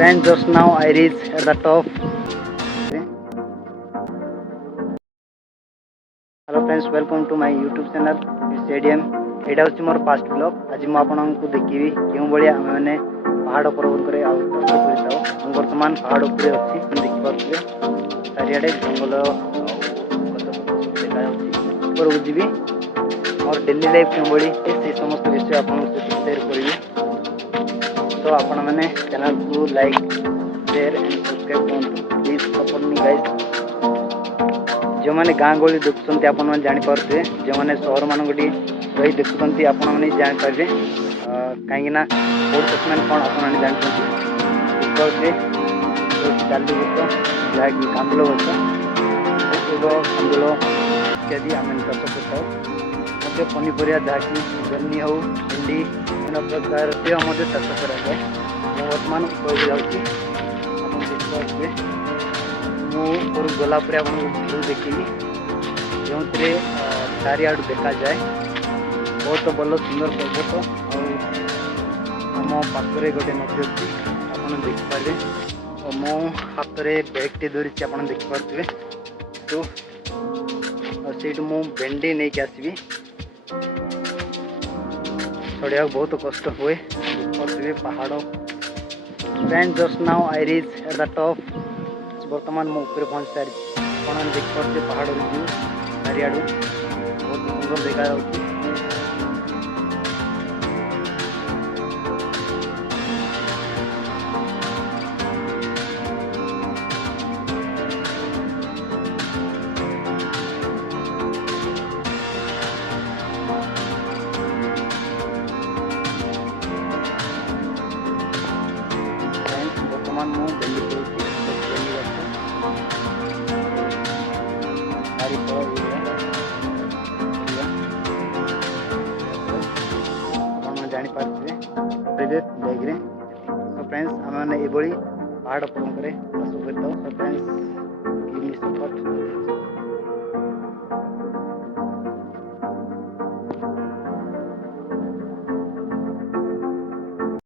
Friends, just now I reached at the top. Hello friends, welcome to my YouTube channel Stadium. एटा हूँ मोर fast blog. आज मुझे आपको देखी क्यों भाया आम मैंने पहाड़ पर्वत बर्तमान पहाड़ उपर अच्छी देखिपे चारिड़े जंगल देखा जी मोर डेली लाइफ क्यों भाई से समस्त विषय आप शेयर करी। तो आपण मैंने चैनल को लाइक शेयर एंड सब्सक्राइब करूँ प्लीज सपोर्ट मी गाइस। जो मैंने गाँ गहली देखुंत आप जापे जो मैंने सहर मान रही देखुंत आपण मैंने जापारे कहीं फूड सेटमेंट कौन आप जानते डाली गच जहाँकि कांदुल गच कांदुल इत्यादि आम चाष करते पनीपरिया जहाँकि जन्नी हो भिंडी विभिन्न प्रकार से चाष कराए। बर्तमान जाऊँगी मुझे गलापर आप भ्यू देखी जो चारिआड़ देखा जाए बहुत भल सुंदर पर्वत आम पाखे गोटे नदी अच्छी आप देखिपारे और मो हाथ में बैगटे धरी आप देखिपे। तो से मु भेंडी नहीं कि आसवि चढ़िया बहुत कष्ट हुए देखिपे पहाड़। Friends, just now I reach at the top. बर्तमान मो ऊपर पहुँच सारी आप देखिपे पहाड़ व्यू चारिआड़ बहुत सुंदर देखा जाऊँगी। बर्तमान मु भेंडी करुँगी सारी फल जापारे बैग्रे। तो फ्रेंड्स आम मैंने ये पहाड़ पर्वत चाष करता। तो फ्रेंड्स गिव मी सपोर्ट।